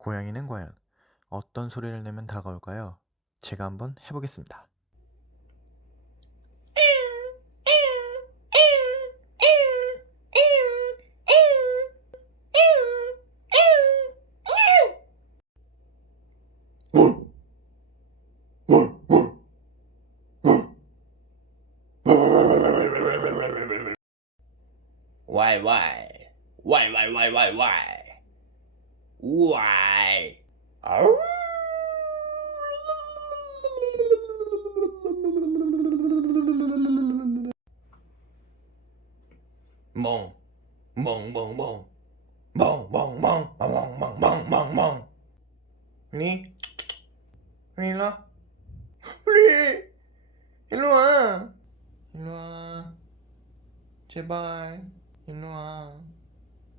고양이는 과연 어떤 소리를 내면 다가올까요? 제가 한번 해보겠습니다. Why, why? Why? Why? Arr! 멍, 멍, 멍, 멍, 멍, 멍, 멍, 멍, 멍, 멍, 멍, 멍. 리, 일로 와. 리, 일로 와. 일로 와. 제발, 일로 와.